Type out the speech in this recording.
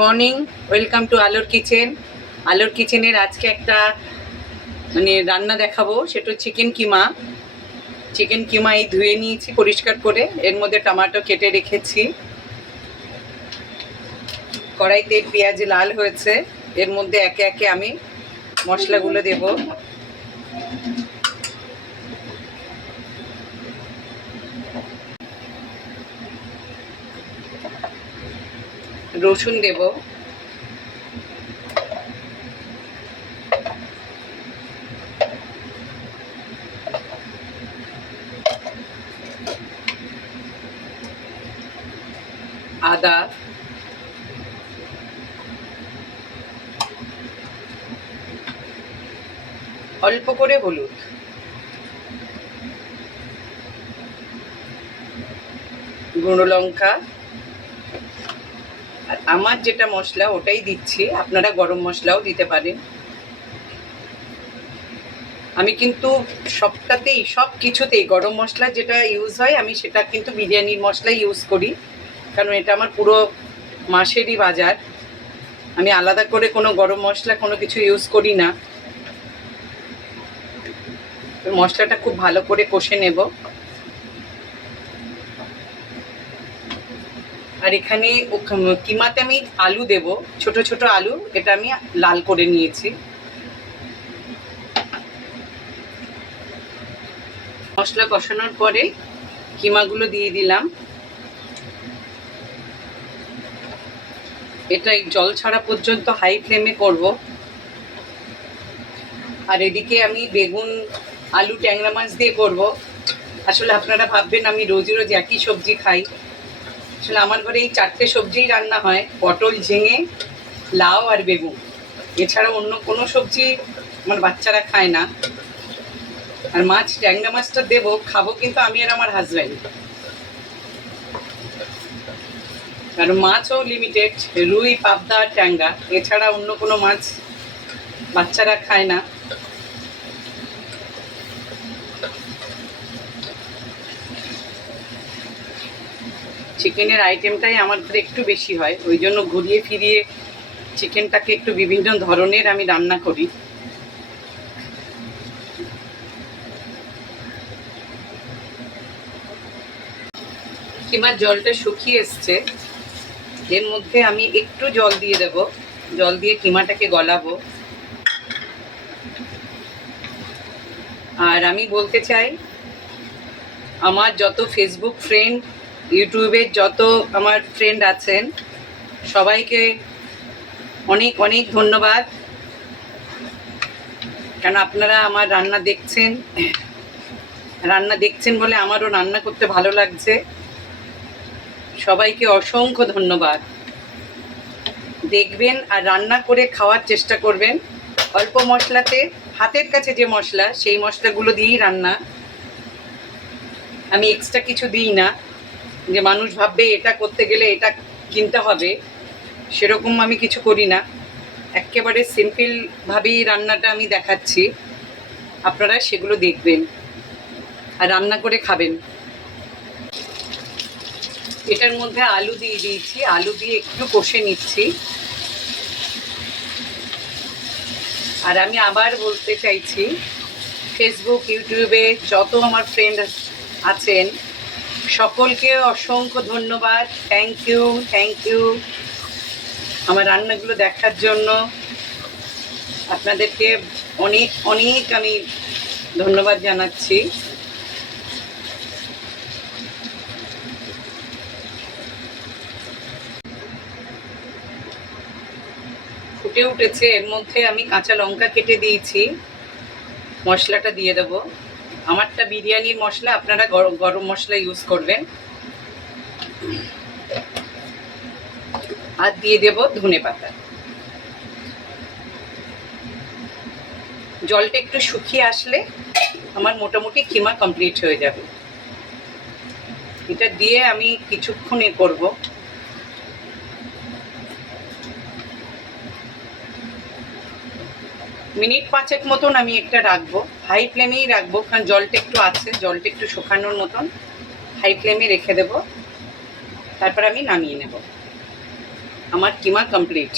Morning, welcome to আলোর kitchen. আলোর কিচেনের আজকে একটা রান্না দেখাবো, সেটা চিকেন কিমা। চিকেন কিমা এই ধুয়ে নিয়েছি পরিষ্কার করে, এর মধ্যে টমেটো কেটে রেখেছি। কড়াইতে পেঁয়াজ লাল হয়েছে, এর মধ্যে একে একে আমি মশলাগুলো দেব। রসুন দেব, আদা, অল্প করে হলুদ, গুঁড়ো লঙ্কা, আর আমার যেটা মশলা ওটাই দিচ্ছি, আপনারা গরম মশলাও দিতে পারেন। আমি কিন্তু সবটাতেই, সব কিছুতেই গরম মশলা যেটা ইউজ হয় আমি সেটা কিন্তু বিরিয়ানির মশলাই ইউজ করি, কারণ এটা আমার পুরো মাসেরই বাজার। আমি আলাদা করে কোনো গরম মশলা কোনো কিছু ইউজ করি না। মশলাটা খুব ভালো করে কষে নেব। আর এখানে কিমাতে আমি আলু দেব, ছোট ছোট আলু, এটা আমি লাল করে নিয়েছি। মশলা কষানোর পরে কিমাগুলো দিয়ে দিলাম। এটা জল ছাড়া পর্যন্ত হাই ফ্লেমে করব। আর এদিকে আমি বেগুন, আলু, ট্যাংরা মাছ দিয়ে করব। আসলে আপনারা ভাববেন আমি রোজ রোজ একই সবজি খাই। আসলে আমার ঘরে এই 4টে সবজিই রান্না হয়: পটল, ঝিঙে, লাউ আর বেগুন। এছাড়া অন্য কোনো সবজি আমার বাচ্চারা খায় না। আর মাছ, ট্যাংরা মাছটা দেবো, খাবো কিন্তু আমি আর আমার হাজব্যান্ড। আর মাছও লিমিটেড, রুই, পাবদা, ট্যাংরা, এছাড়া অন্য কোনো মাছ বাচ্চারা খায় না। চিকেনের আইটেমটাই আমার ঘরে একটু বেশি হয়, ওই জন্য ঘুরিয়ে ফিরিয়ে চিকেনটাকে একটু বিভিন্ন ধরনের আমি রান্না করি। কিমার জলটা শুকিয়ে এসছে, এর মধ্যে আমি একটু জল দিয়ে দেব। জল দিয়ে কিমাটাকে গলাবো। আর আমি বলতে চাই, আমার যত ফেসবুক ফ্রেন্ড, ইউটিউবের যত আমার ফ্রেন্ড আছেন, সবাইকে অনেক অনেক ধন্যবাদ, কেন আপনারা আমার রান্না দেখছেন বলে আমারও রান্না করতে ভালো লাগছে। সবাইকে অসংখ্য ধন্যবাদ। দেখবেন আর রান্না করে খাওয়ার চেষ্টা করবেন। অল্প মশলাতে, হাতের কাছে যে মশলা, সেই মশলাগুলো দিয়েই রান্না। আমি এক্সট্রা কিছু দিই না, যে মানুষ ভাববে এটা করতে গেলে এটা কিনতে হবে, সেরকম আমি কিছু করি না। একেবারে সিম্পলভাবেই রান্নাটা আমি দেখাচ্ছি, আপনারা সেগুলো দেখবেন আর রান্না করে খাবেন। এটার মধ্যে আলু দিয়ে দিয়েছি, আলু দিয়ে একটু কষে নিচ্ছি। আর আমি আবার বলতে চাইছি, ফেসবুক, ইউটিউবে যত আমার ফ্রেন্ড আছেন, সকলকে অসংখ্য ধন্যবাদ। থ্যাংক ইউ আমার রান্নাগুলো দেখার জন্য। আপনাদেরকে অনেক অনেক আমি ধন্যবাদ জানাচ্ছি। ফুটে উঠেছে, এর মধ্যে আমি কাঁচা লঙ্কা কেটে দিয়েছি। মশলাটা দিয়ে দেব। আমারটা বিরিয়ানির মশলা, আপনারা গরম মশলা ইউজ করবেন। আর দিয়ে দেব ধনেপাতা। জলটা একটু শুকিয়ে আসলে আমার মোটামুটি কিমা কমপ্লিট হয়ে যাবে। এটা দিয়ে আমি কিছুক্ষণ করব। মিনিট 5 মতন আমি একটা রাখবো, হাই ফ্লেমেই রাখবো, কারণ জলটা একটু আছে, জলটা একটু শুকানোর মতন হাই ফ্লেমে রেখে দেব। তারপর আমি নামিয়ে নেব। আমার কিমা কমপ্লিট।